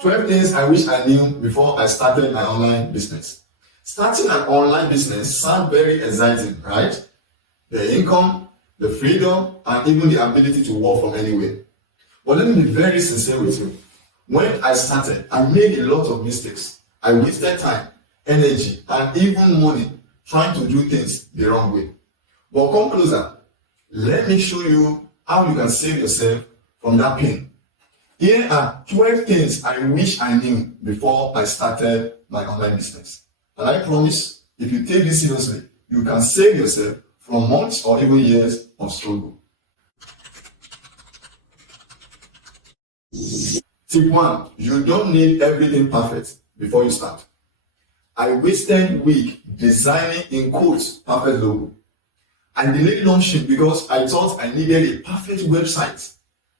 12 things I wish I knew before I started my online business. Starting an online business sounds very exciting, right? The income, the freedom, and even the ability to work from anywhere. But let me be very sincere with you. When I started, I made a lot of mistakes. I wasted time, energy, and even money trying to do things the wrong way. But come closer. Let me show you how you can save yourself from that pain. Here are 12 things I wish I knew before I started my online business. And I promise, if you take this seriously, you can save yourself from months or even years of struggle. Tip 1. You don't need everything perfect before you start. I wasted weeks designing in quotes perfect logo. I delayed launching because I thought I needed a perfect website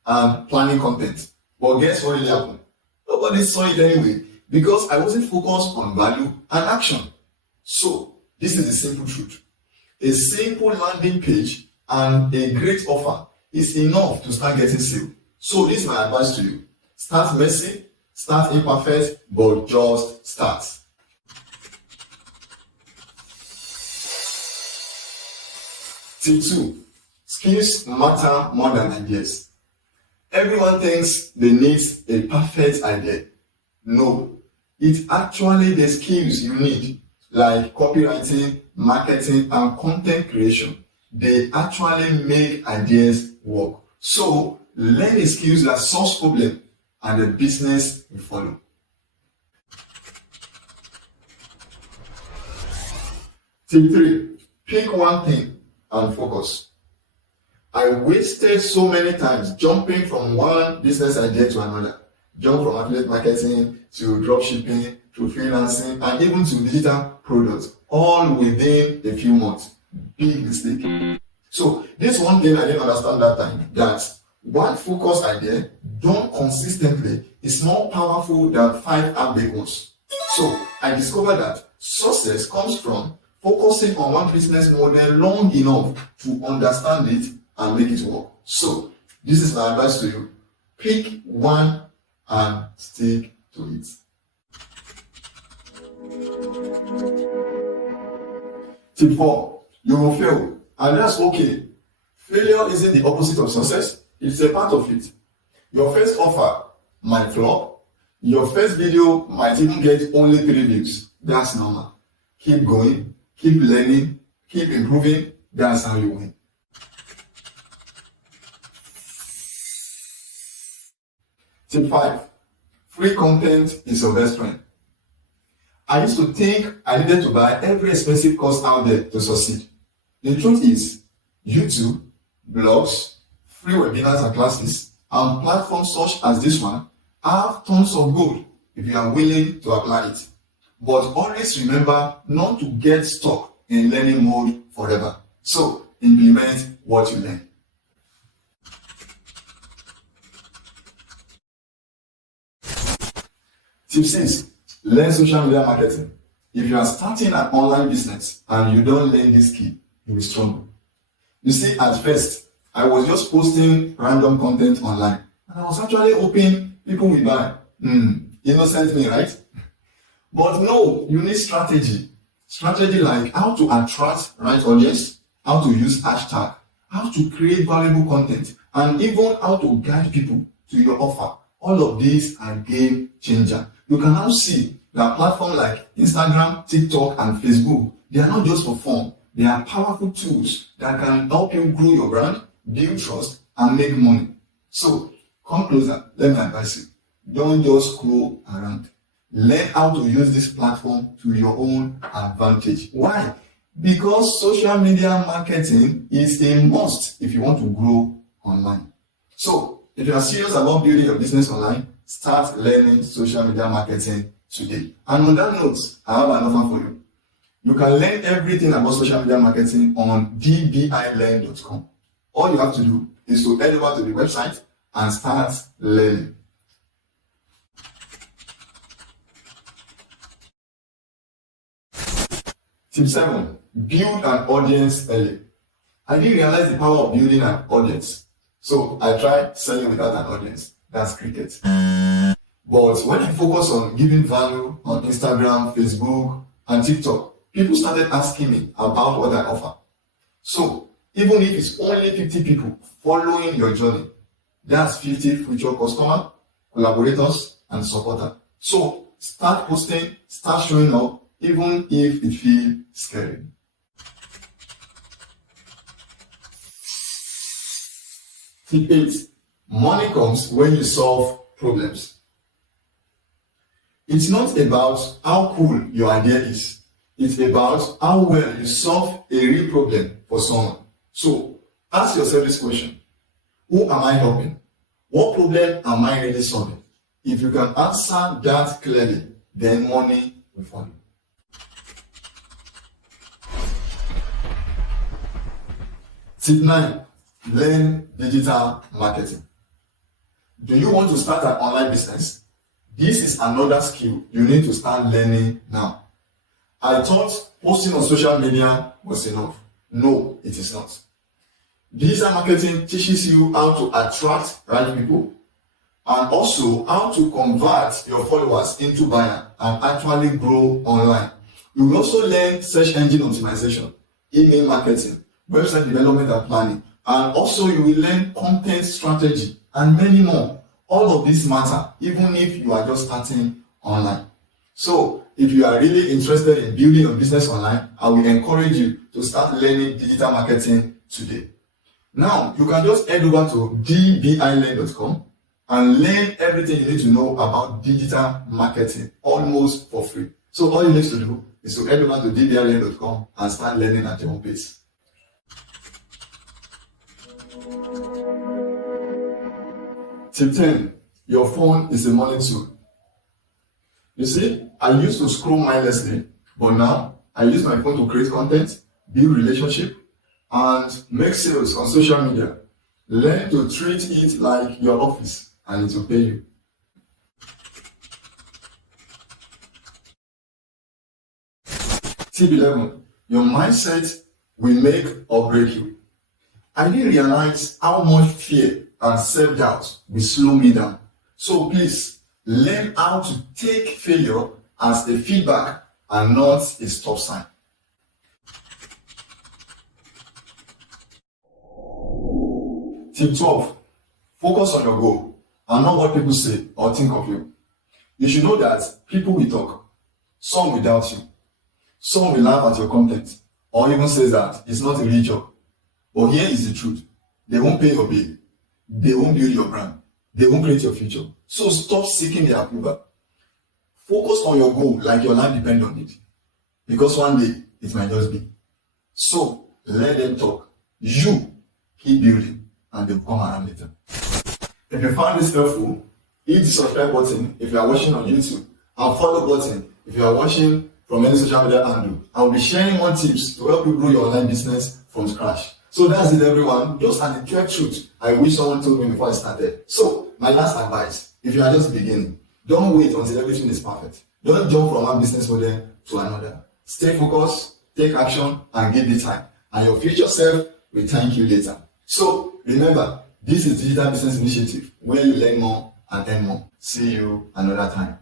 and planning content. But guess what really happened? Nobody saw it anyway because I wasn't focused on value and action. So, this is the simple truth. A simple landing page and a great offer is enough to start getting sales. So, this is my advice to you. Start messy, start imperfect, but just start. Tip 2. Skills matter more than ideas. Everyone thinks they need a perfect idea. No, it's actually the skills you need, like copywriting, marketing, and content creation. They actually make ideas work. So, learn the skills that solve problems and the business will follow. Tip 3. Pick one thing and focus. I wasted so many times jumping from one business idea to another. Jump from affiliate marketing to dropshipping to freelancing and even to digital products, all within a few months. Big mistake. So this one thing I didn't understand that time, that one focused idea done consistently is more powerful than 5 half-baked ones. So I discovered that success comes from focusing on one business model long enough to understand it and make it work. So, this is my advice to you. Pick one and stick to it. Tip 4. You will fail, and that's okay. Failure isn't the opposite of success. It's a part of it. Your first offer might flop. Your first video might even get only 3 views. That's normal. Keep going, keep learning, keep improving. That's how you win. Tip 5. Free content is your best friend. I used to think I needed to buy every expensive course out there to succeed. The truth is, YouTube, blogs, free webinars and classes, and platforms such as this one have tons of gold if you are willing to apply it. But always remember not to get stuck in learning mode forever. So, implement what you learn. Tip 6. Learn social media marketing. If you are starting an online business and you don't learn this skill, you will struggle. You see, at first, I was just posting random content online. And I was actually hoping people will buy. Innocent me, right? But no, you need strategy. Strategy like how to attract right audience, how to use hashtag, how to create valuable content, and even how to guide people to your offer. All of these are game changer. You can now see that platforms like Instagram, TikTok, and Facebook, they are not just for fun. They are powerful tools that can help you grow your brand, build trust, and make money. So, come closer. Let me advise you. Don't just scroll around. Learn how to use this platform to your own advantage. Why? Because social media marketing is a must if you want to grow online. So, if you are serious about building your business online, start learning social media marketing today. And on that note, I have an offer for you. You can learn everything about social media marketing on dbilearn.com. All you have to do is to head over to the website and start learning. Tip 7. Build an audience early. I didn't realize the power of building an audience. So I tried selling without an audience. That's cricket. But when I focus on giving value on Instagram, Facebook, and TikTok, people started asking me about what I offer. So even if it's only 50 people following your journey, that's 50 future customers, collaborators, and supporters. So start posting, start showing up, even if it feels scary. Tip 8. Money comes when you solve problems. It's not about how cool your idea is. It's about how well you solve a real problem for someone. So ask yourself this question. Who am I helping? What problem am I really solving? If you can answer that clearly, then money will follow. Tip 9. Learn digital marketing. Do you want to start an online business? This is another skill you need to start learning now. I thought posting on social media was enough. No, it is not. Digital marketing teaches you how to attract right people and also how to convert your followers into buyers and actually grow online. You will also learn search engine optimization, email marketing, website development and planning, and also you will learn content strategy and many more. All of this matter even if you are just starting online. So if you are really interested in building your business online, I will encourage you to start learning digital marketing today. Now, you can just head over to dbilearn.com and learn everything you need to know about digital marketing almost for free. So all you need to do is to head over to dbilearn.com and start learning at your own pace. Tip 10. Your phone is a money tool. You see, I used to scroll mindlessly, but now I use my phone to create content, build relationship, and make sales on social media. Learn to treat it like your office and it will pay you. Tip 11. Your mindset will make or break you. I didn't realize how much fear and self-doubt will slow me down. So please, learn how to take failure as a feedback and not a stop sign. Tip 12. Focus on your goal and not what people say or think of you. You should know that people will talk. Some will doubt you. Some will laugh at your content or even say that it's not a real job. But here is the truth. They won't pay your bill. They won't build your brand. They won't create your future. So stop seeking their approval. Focus on your goal like your life depends on it. Because one day it might just be. So let them talk. You keep building and they'll come around later. If you found this helpful, hit the subscribe button if you are watching on YouTube and follow button if you are watching from any social media handle. I will be sharing more tips to help you grow your online business from scratch. So that's it, everyone. Those are the 12 truths I wish someone told me before I started. So my last advice, if you are just beginning, don't wait until everything is perfect. Don't jump from one business model to another. Stay focused, take action, and give it time. And your future self will thank you later. So remember, this is Digital Business Initiative where you learn more and earn more. See you another time.